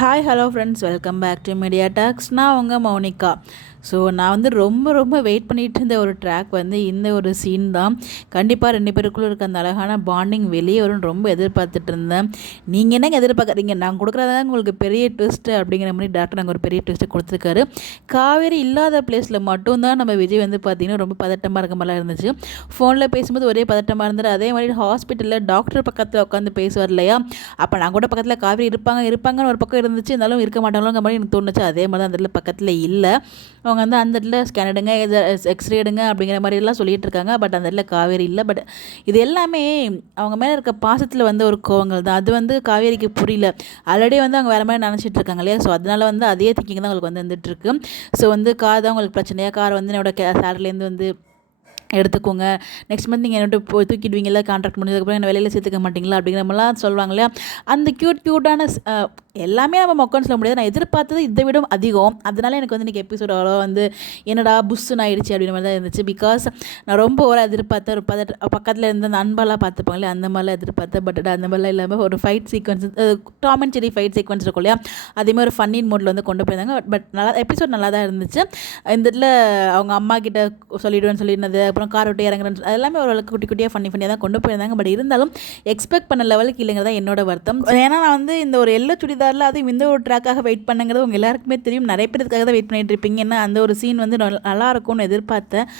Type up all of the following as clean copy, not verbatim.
Hi hello friends, welcome back to media talks. நான் உங்கள் மௌனிகா. நான் வந்து ரொம்ப ரொம்ப வெயிட் பண்ணிகிட்டு இருந்த ஒரு ட்ராக் வந்து இந்த ஒரு சீன் தான். கண்டிப்பாக 2 பேருக்குள்ளே இருக்க அந்த அழகான பாண்டிங் வெளியே வரும்னு ரொம்ப எதிர்பார்த்துட்டு இருந்தேன். நீங்கள் என்னங்க எதிர்பார்க்குறீங்க, நான் கொடுக்குறதா உங்களுக்கு பெரிய ட்விஸ்ட்டு அப்படிங்கிற மாதிரி டாக்டர் நாங்கள் ஒரு பெரிய ட்விஸ்ட்டு கொடுத்துருக்காரு. காவேரி இல்லாத பிளேஸில் மட்டும்தான் நம்ம விஜய் வந்து பார்த்திங்கன்னா ரொம்ப பதட்டமாக இருக்க மாதிரிலாம் இருந்துச்சு. ஃபோனில் பேசும்போது ஒரே பதட்டமாக இருந்தது. அதே மாதிரி ஹாஸ்பிட்டலில் டாக்டர் பக்கத்தில் உட்காந்து பேசுவார் இல்லையா, அப்போ நான் கூட பக்கத்தில் காவேரி இருப்பாங்கன்னு ஒரு பக்கம் இருந்துச்சு, இருந்தாலும் இருக்க மாட்டாங்களோங்கிற மாதிரி எனக்கு தோணுச்சு. அதே மாதிரி தான் அந்த இடத்துல பக்கத்தில் இல்லை. அவங்க வந்து அந்த இடத்துல ஸ்கேன் எடுங்க, எக்ஸ்ரே எடுங்க அப்படிங்கிற மாதிரிலாம் சொல்லிகிட்டு இருக்காங்க. பட் அந்த இடத்துல காவேரி இல்லை. பட் இது எல்லாமே அவங்க மேலே இருக்க பாசத்தில் வந்து ஒரு கோவங்கள் தான். அது வந்து காவேரிக்கு புரியல. ஆல்ரெடி வந்து அவங்க வேறு மாதிரி நினச்சிட்டு இருக்காங்க இல்லையா. ஸோ அதனால வந்து அதே திங்கிங் தான் அவங்களுக்கு வந்து வந்துட்டுருக்கு. ஸோ வந்து கார் தான் உங்களுக்கு பிரச்சனையாக, கார் வந்து என்னோட சேலரிலேருந்து வந்து எடுத்துக்கோங்க, நெக்ஸ்ட் மந்த் நீங்கள் என்னோட போய் தூக்கிடுவீங்களா, கான்ட்ராக்ட் முடிஞ்சதுக்கப்புறம் என்ன வேலையில் சேர்த்துக்க மாட்டிங்களா அப்படிங்கிற மாதிரிலாம் சொல்லுவாங்க இல்லையா. அந்த க்யூட்டான எல்லாமே நம்ம மொக்கன்னு சொல்ல முடியாது. நான் எதிர்பார்த்தது இதை விட அதிகம். அதனால எனக்கு வந்து இன்றைக்கி எபிசோட் அவ்வளோ வந்து என்னடா புஷ்ஷுன்னு ஆயிடுச்சு அப்படின்ற மாதிரி தான் இருந்துச்சு. பிகாஸ் நான் ரொம்ப ஓவராக எதிர்பார்த்தேன். ஒரு பக்கத்தில் இருந்த அந்த அன்பாலாம் பார்த்துப்பாங்களே, அந்த மாதிரிலாம் எதிர்பார்த்தேன். பட் அந்த மாதிரிலாம் இல்லாமல் ஒரு fight sequence, Tom and Jerry fight sequence இருக்கும் இல்லையா, அதேமாதிரி ஒரு ஃபன்னின் மோடில் வந்து கொண்டு போயிருந்தாங்க. பட் நல்லா எபிசோட் நல்லா தான் இருந்துச்சு. இந்த இதில் அவங்க அம்மா கிட்ட சொல்லிவிடுவேன்னு சொல்லியிருந்தது, அப்புறம் கார் விட்டு இறங்குறேன்னு எல்லாமே ஓரளவுக்கு குட்டி குட்டியாக ஃபன்னியாக தான் கொண்டு போயிருந்தாங்க. பட் இருந்தாலும் எக்ஸ்பெக்ட் பண்ண லெவலுக்கு இல்லைங்கிறதா என்னோட வருத்தம். ஏன்னா நான் வந்து இந்த ஒரு எல்லோ சுடிதாரில் அதுவும் இந்த ஒரு ட்ராக்காக வெயிட் பண்ணுங்கிறது உங்கள் எல்லாருக்குமே தெரியும். நிறைய பேர் இதுக்காக தான் வெயிட் பண்ணிட்டு இருப்பீங்க. ஏன்னா அந்த ஒரு சீன் வந்து நல்லா இருக்கும்னு எதிர்பார்த்தேன்.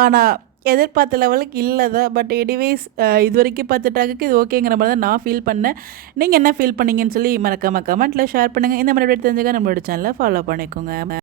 ஆனால் எதிர்பார்த்த லெவலுக்கு இல்லை தான். பட் எனிவேஸ் இது வரைக்கும் பார்த்த ட்ராக்குக்கு இது ஓகேங்கிற மாதிரி தான் நான் ஃபீல் பண்ணேன். நீங்கள் என்ன ஃபீல் பண்ணீங்கன்னு சொல்லி மறக்காமல் கமெண்ட்டில் ஷேர் பண்ணுங்கள். இந்த மாதிரி தெரிஞ்சுக்க நம்மளோட சேனலை ஃபாலோ பண்ணிக்கோங்க.